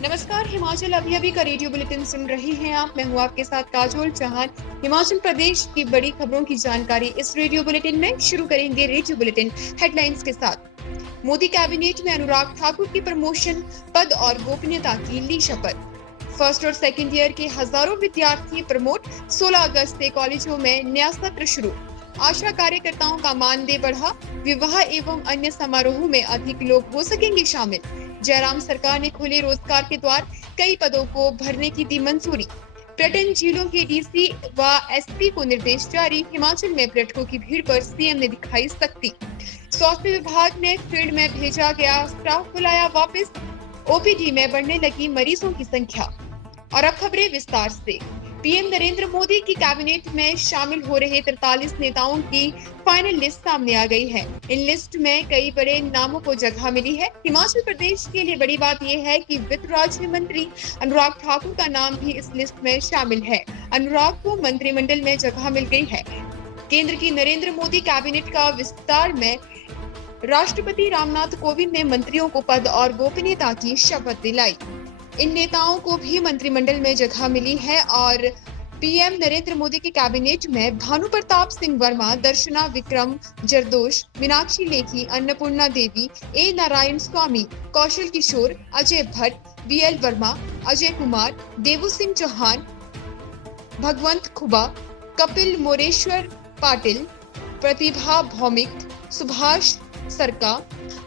नमस्कार। हिमाचल अभी का रेडियो बुलेटिन सुन रहे हैं आप। मैं हूं आपके साथ काजोल चौहान। हिमाचल प्रदेश की बड़ी खबरों की जानकारी इस रेडियो बुलेटिन में। शुरू करेंगे रेडियो बुलेटिन हेडलाइंस के साथ। मोदी कैबिनेट में अनुराग ठाकुर की प्रमोशन, पद और गोपनीयता की ली शपथ। फर्स्ट और सेकंड ईयर के हजारों विद्यार्थी प्रमोट। 16 अगस्त से कॉलेजों में नया सत्र शुरू। आशा कार्यकर्ताओं का मानदेय बढ़ा। विवाह एवं अन्य समारोहों में अधिक लोग हो सकेंगे शामिल। जयराम सरकार ने खोले रोजगार के द्वार। कई पदों को भरने की दी मंजूरी। पर्यटन झीलों के डीसी व एसपी को निर्देश जारी। हिमाचल में पर्यटकों की भीड़ पर सीएम ने दिखाई सख्ती। स्वास्थ्य विभाग ने फील्ड में भेजा गया स्टाफ बुलाया वापस। ओपीडी में बढ़ने लगी मरीजों की संख्या। और अब खबरें विस्तार से। पीएम नरेंद्र मोदी की कैबिनेट में शामिल हो रहे 43 नेताओं की फाइनल लिस्ट सामने आ गई है। इन लिस्ट में कई बड़े नामों को जगह मिली है। हिमाचल प्रदेश के लिए बड़ी बात यह है कि वित्त राज्य मंत्री अनुराग ठाकुर का नाम भी इस लिस्ट में शामिल है। अनुराग को मंत्रिमंडल में जगह मिल गई है। केंद्र की नरेंद्र मोदी कैबिनेट का विस्तार में राष्ट्रपति रामनाथ कोविंद ने मंत्रियों को पद और गोपनीयता की शपथ दिलाई। इन नेताओं को भी मंत्रिमंडल में जगह मिली है और पीएम नरेंद्र मोदी की कैबिनेट में भानु प्रताप सिंह वर्मा, दर्शना विक्रम जरदोश, मीनाक्षी लेखी, अन्नपूर्णा देवी, ए नारायण स्वामी, कौशल किशोर, अजय भट्ट, बीएल वर्मा, अजय कुमार, देवू सिंह चौहान, भगवंत खुबा, कपिल मोरेश्वर पाटिल, प्रतिभा भौमिक, सुभाष सरका,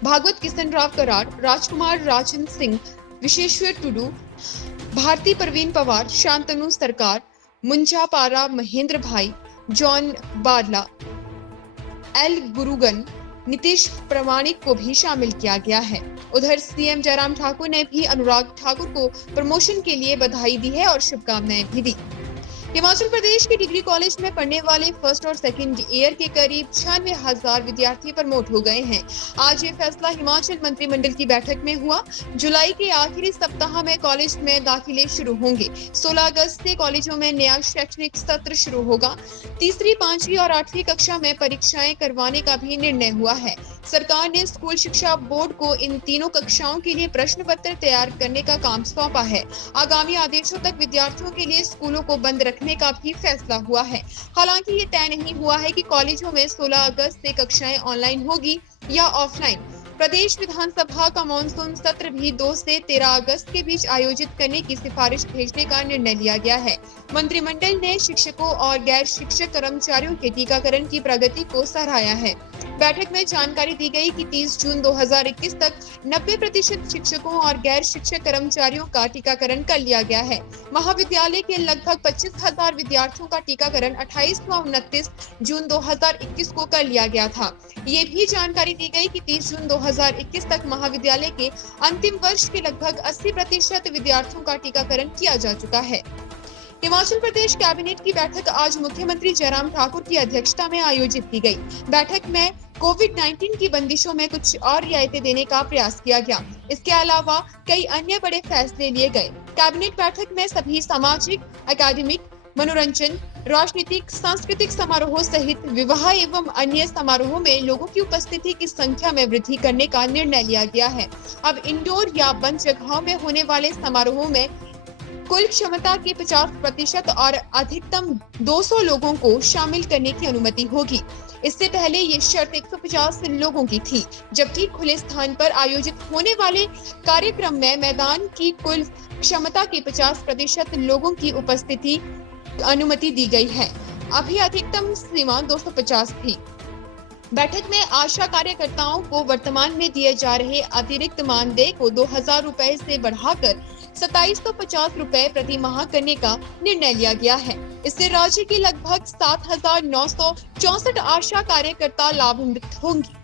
भागवत किशन राव करार, राजकुमार राजन सिंह, विशेश्वर टुडू, भारती परवीन पवार, शांतनु सरकार, मुंजा पारा महेंद्र भाई, जॉन बारला, एल गुरुगन, नीतीश प्रमाणिक को भी शामिल किया गया है। उधर सीएम जयराम ठाकुर ने भी अनुराग ठाकुर को प्रमोशन के लिए बधाई दी है और शुभकामनाएं भी दी। हिमाचल प्रदेश के डिग्री कॉलेज में पढ़ने वाले फर्स्ट और सेकंड ईयर के करीब 96,000 विद्यार्थी प्रमोट हो गए हैं। आज ये फैसला हिमाचल मंत्रिमंडल की बैठक में हुआ। जुलाई के आखिरी सप्ताह में कॉलेज में दाखिले शुरू होंगे। 16 अगस्त से कॉलेजों में नया शैक्षणिक सत्र शुरू होगा। तीसरी, पांचवी और 8वीं कक्षा में परीक्षाएं करवाने का भी निर्णय हुआ है। सरकार ने स्कूल शिक्षा बोर्ड को इन तीनों कक्षाओं के लिए प्रश्न पत्र तैयार करने का काम सौंपा है। आगामी आदेशों तक विद्यार्थियों के लिए स्कूलों को बंद रखने का भी फैसला हुआ है। हालांकि ये तय नहीं हुआ है कि कॉलेजों में 16 अगस्त से कक्षाएं ऑनलाइन होगी या ऑफलाइन। प्रदेश विधानसभा का मानसून सत्र भी 2 से 13 अगस्त के बीच आयोजित करने की सिफारिश भेजने का निर्णय लिया गया है। मंत्रिमंडल ने शिक्षकों और गैर शिक्षक कर्मचारियों के टीकाकरण की प्रगति को सराहा है। बैठक में जानकारी दी गई कि 30 जून 2021 तक 90% शिक्षकों और गैर शिक्षक कर्मचारियों का टीकाकरण कर लिया गया है। महाविद्यालय के लगभग 25,000 विद्यार्थियों का टीकाकरण 28 व 29 जून 2021 को कर लिया गया था। ये भी जानकारी दी गई कि 30 जून 2021 तक महाविद्यालय के अंतिम वर्ष के लगभग 80% विद्यार्थियों का टीकाकरण किया जा चुका है। हिमाचल प्रदेश कैबिनेट की बैठक आज मुख्यमंत्री जयराम ठाकुर की अध्यक्षता में आयोजित की गई। बैठक में कोविड-19 की बंदिशों में कुछ और रियायतें देने का प्रयास किया गया। इसके अलावा कई अन्य बड़े फैसले लिए गए। कैबिनेट बैठक में सभी सामाजिक, एकेडमिक, मनोरंजन, राजनीतिक, सांस्कृतिक समारोहों सहित विवाह एवं अन्य समारोहों में लोगों की उपस्थिति की संख्या में वृद्धि करने का निर्णय लिया गया है। अब इंडोर या बंद जगहों में होने वाले समारोहों में कुल क्षमता के 50% और अधिकतम 200 लोगों को शामिल करने की अनुमति होगी। इससे पहले ये शर्त 150 लोगों की थी, जबकि खुले स्थान पर आयोजित होने वाले कार्यक्रम में मैदान की कुल क्षमता के 50% लोगों की उपस्थिति अनुमति दी गई है। अभी अधिकतम सीमा 250 थी। बैठक में आशा कार्यकर्ताओं को वर्तमान में दिए जा रहे अतिरिक्त मानदेय को 2,000 रुपए से बढ़ाकर 2750 रुपए प्रति माह करने का निर्णय लिया गया है। इससे राज्य के लगभग 7,964 आशा कार्यकर्ता लाभान्वित होंगी।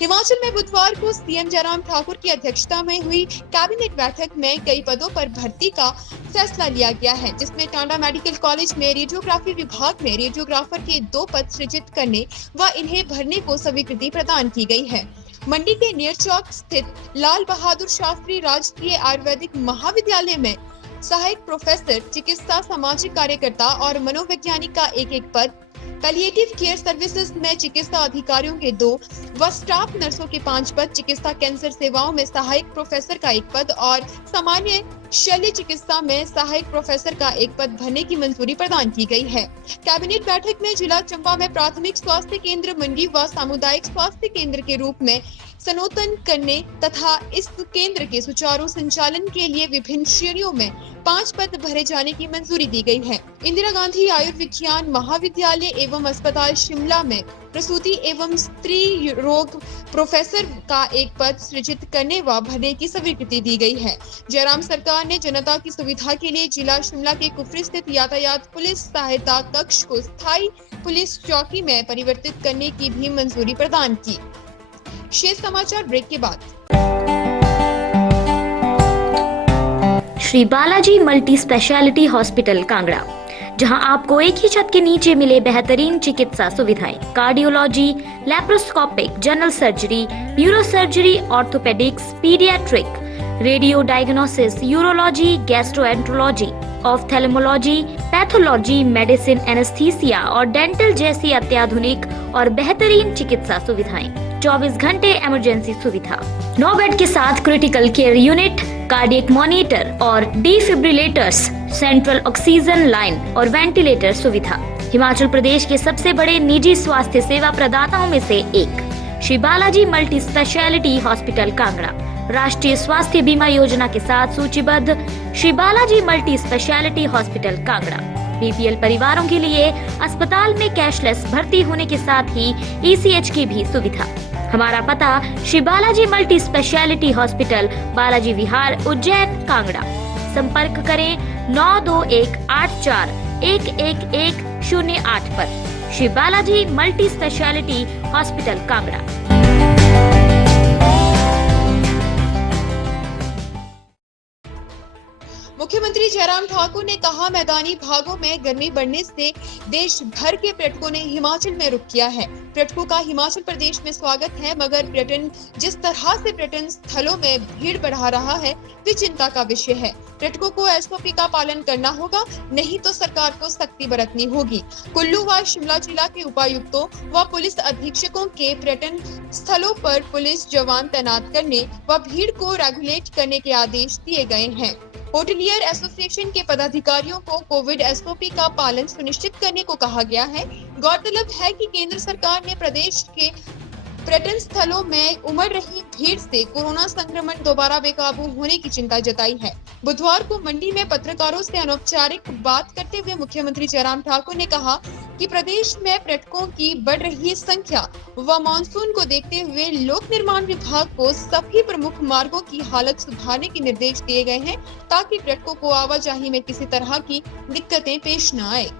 हिमाचल में बुधवार को सीएम जयराम ठाकुर की अध्यक्षता में हुई कैबिनेट बैठक में कई पदों पर भर्ती का फैसला लिया गया है, जिसमें टांडा मेडिकल कॉलेज में रेडियोग्राफी विभाग में रेडियोग्राफर के 2 पद सृजित करने व इन्हें भरने को स्वीकृति प्रदान की गई है। मंडी के नेरचौक स्थित लाल बहादुर शास्त्री राजकीय आयुर्वेदिक महाविद्यालय में सहायक प्रोफेसर, चिकित्सा, सामाजिक कार्यकर्ता और मनोवैज्ञानिक का एक पद, पैलिएटिव केयर सर्विसेज में चिकित्सा अधिकारियों के 2 व स्टाफ नर्सों के 5 पद, चिकित्सा कैंसर सेवाओं में सहायक प्रोफेसर का 1 पद और सामान्य शल्य चिकित्सा में सहायक प्रोफेसर का 1 पद भरने की मंजूरी प्रदान की गई है। कैबिनेट बैठक में जिला चंबा में प्राथमिक स्वास्थ्य केंद्र मंडी व सामुदायिक स्वास्थ्य केंद्र के रूप में सनोतन करने तथा इस केंद्र के सुचारू संचालन के लिए विभिन्न श्रेणियों में 5 पद भरे जाने की मंजूरी दी गई है। इंदिरा गांधी आयुर्विज्ञान महाविद्यालय एवं अस्पताल शिमला में प्रसूति एवं स्त्री रोग प्रोफेसर का 1 पद सृजित करने व भरने की स्वीकृति दी गई है। जयराम सरकार ने जनता की सुविधा के लिए जिला शिमला के कुफरी स्थित यातायात पुलिस सहायता कक्ष को स्थायी पुलिस चौकी में परिवर्तित करने की भी मंजूरी प्रदान की। शेष समाचार ब्रेक के बाद। Shri Balaji multi speciality hospital Kangra, जहां आपको एक ही छत के नीचे मिले बेहतरीन चिकित्सा सुविधाएं, cardiology, laparoscopic, general surgery, neuro surgery, orthopaedics, paediatric, radio diagnosis, urology, gastroenterology, ophthalmology, pathology, medicine, anaesthesia और डेंटल जैसी अत्याधुनिक और बेहतरीन चिकित्सा सुविधाएं, 24 घंटे इमरजेंसी सुविधा, 9 बेड के साथ critical care unit, cardiac monitor और डिफिब्रिलेटर्स, सेंट्रल ऑक्सीजन लाइन और वेंटिलेटर सुविधा। हिमाचल प्रदेश के सबसे बड़े निजी स्वास्थ्य सेवा प्रदाताओं में से एक Shri Balaji multi speciality hospital Kangra राष्ट्रीय स्वास्थ्य बीमा योजना के साथ सूचीबद्ध Shri Balaji multi speciality hospital Kangra BPL परिवारों के लिए अस्पताल में कैशलेस भर्ती होने के साथ ही ईसीएच की भी सुविधा। हमारा पता Shri Balaji multi speciality hospital, Balaji Vihar, Ujjain, Kangra. संपर्क करें 9218411108 पर। Shri Balaji multi speciality hospital Kangra. मुख्यमंत्री जयराम ठाकुर ने कहा, मैदानी भागों में गर्मी बढ़ने से देश भर के पर्यटकों ने हिमाचल में रुख किया है। पर्यटकों का हिमाचल प्रदेश में स्वागत है, मगर पर्यटन जिस तरह से पर्यटन स्थलों में भीड़ बढ़ा रहा है वे चिंता का विषय है। पर्यटकों को एसओपी का पालन करना होगा, नहीं तो सरकार को सख्ती बरतनी होगी। कुल्लू व शिमला जिला के उपायुक्तों व पुलिस अधीक्षकों के पर्यटन स्थलों पर पुलिस जवान तैनात करने व भीड़ को रेगुलेट करने के आदेश दिए गए हैं। होटलियर एसोसिएशन के पदाधिकारियों को कोविड एसओपी का पालन सुनिश्चित करने को कहा गया है। गौरतलब है कि केंद्र सरकार ने प्रदेश के पर्यटन स्थलों में उमड़ रही भीड़ से कोरोना संक्रमण दोबारा बेकाबू होने की चिंता जताई है। बुधवार को मंडी में पत्रकारों से अनौपचारिक बात करते हुए मुख्यमंत्री जयराम ठाकुर ने कहा कि प्रदेश में पर्यटकों की बढ़ रही संख्या व मानसून को देखते हुए लोक निर्माण विभाग को सभी प्रमुख मार्गों की हालत सुधारने के निर्देश दिए गए हैं, ताकि पर्यटकों को आवाजाही में किसी तरह की दिक्कतें पेश न आए।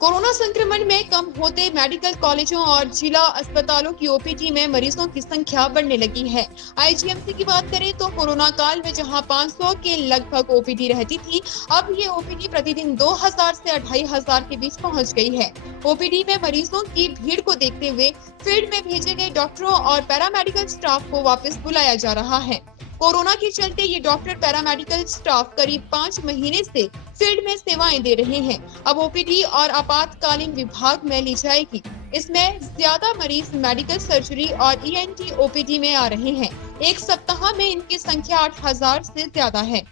कोरोना संक्रमण में कम होते मेडिकल कॉलेजों और जिला अस्पतालों की ओपीडी में मरीजों की संख्या बढ़ने लगी है। आईजीएमसी की बात करें तो कोरोना काल में जहां 500 के लगभग ओपीडी रहती थी, अब ये ओपीडी प्रतिदिन 2000 से 2500 के बीच पहुंच गई है। ओपीडी में मरीजों की भीड़ को देखते हुए फील्ड में भेजे गए डॉक्टरों और पैरामेडिकल स्टाफ को वापस बुलाया जा रहा है। कोरोना के चलते ये डॉक्टर पैरामेडिकल स्टाफ करीब 5 महीने से फील्ड में सेवाएं दे रहे हैं। अब ओपीडी और आपातकालीन विभाग में ली जाएगी। इसमें ज्यादा मरीज मेडिकल सर्जरी और ईएनटी ओपीडी में आ रहे हैं। एक सप्ताह में इनकी संख्या 8000 से ज्यादा है।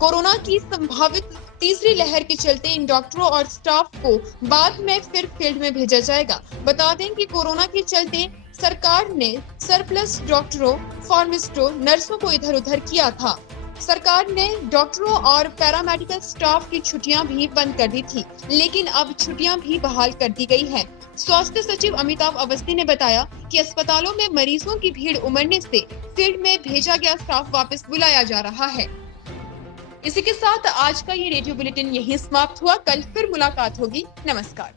कोरोना की संभावित तीसरी लहर के चलते इन डॉक्टरों और स्टाफ को बाद में फिर फील्ड में भेजा जाएगा। बता दें कि कोरोना के चलते सरकार ने सरप्लस डॉक्टरों, फार्मिस्टों, नर्सों को इधर उधर किया था। सरकार ने डॉक्टरों और पैरामेडिकल स्टाफ की छुट्टियां भी बंद कर दी थी, लेकिन अब छुट्टियां भी बहाल कर दी गई है। स्वास्थ्य सचिव अमिताभ अवस्थी ने बताया कि अस्पतालों में मरीजों की भीड़ उमड़ने से फील्ड में भेजा गया स्टाफ वापस बुलाया जा रहा है। इसी के साथ आज का ये रेडियो बुलेटिन यहीं समाप्त हुआ। कल फिर मुलाकात होगी। नमस्कार।